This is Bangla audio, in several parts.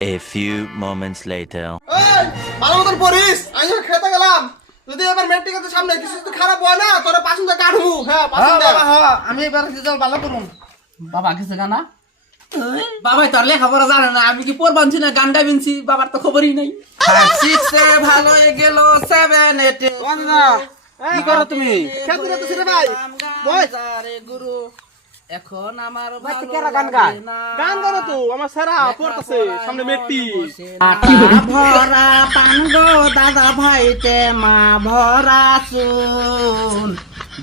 A few moments later. এই ভালো মতন পড়িস আমি যখন খেতে গেলাম যদি এবার মেট্রিকের সামনে কিছু যদি খারাপ হয় না তোরে পাসুন দা কাটবো হ্যাঁ পাসুন দা আমি এবার রেজাল্ট ভালো করুম। বাবা কিছু গানা বাবাই তোর লেখাপড়া জানে না, আমি কি পড়বানছি না গান্ডা বিনছি, বাবার তো খবরই নাই। 6 এ ভালো গেল 7 8 কি করো তুমি খেতে যেতেছ রে ভাই বল গুরু এখন আমার গান করো তো আমার সারা পড়তেছে সামনে মেট্রিক ভরা পানগো দাদা ভাইতে মা ভরা চুন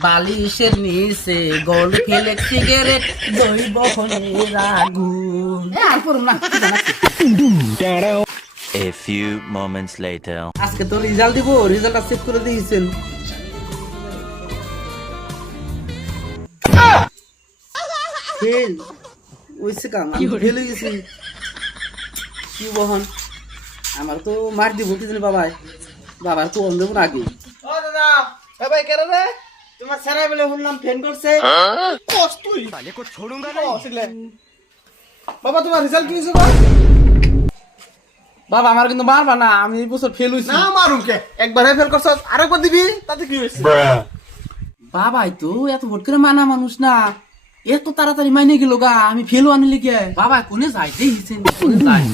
বালিশের নিচে গোল ফেলে সিগারেট দইব খনির আগুন আর পড়ুম না। A few moments later. আজকে তো রেজাল্ট দিব, রেজাল্টটা চেক করে দিয়েছেন। ফেল ওইসে কাম আমি ফেল হয়ে গেছি। কি বহন আমার তো মার দিব কি জানি বাবাই, বাবার তো অন্ধ আগে। ও দাদা এ ভাই কেন রে তোমার সারা বেলে শুনলাম ফেন করছে। কোস তুই তাহলে কো छोड़ूंगा नहीं বাবা তোমার রেজাল্ট কি হইছে গো বাবা আমার কিন্তু মারবা না, আমি এই বছর ফেল হইছি। না মারুম কে একবার ফেল করছ আরেকবার দিবি তাতে কি হইছে বাবাই তো এত ভোট করে মানা মানুষ না, এত তাড়াতাড়ি মাইনে গেল গা, আমি ফেল আনলি কে বাবা কোনে যাই দেইছেন কোনে যায়।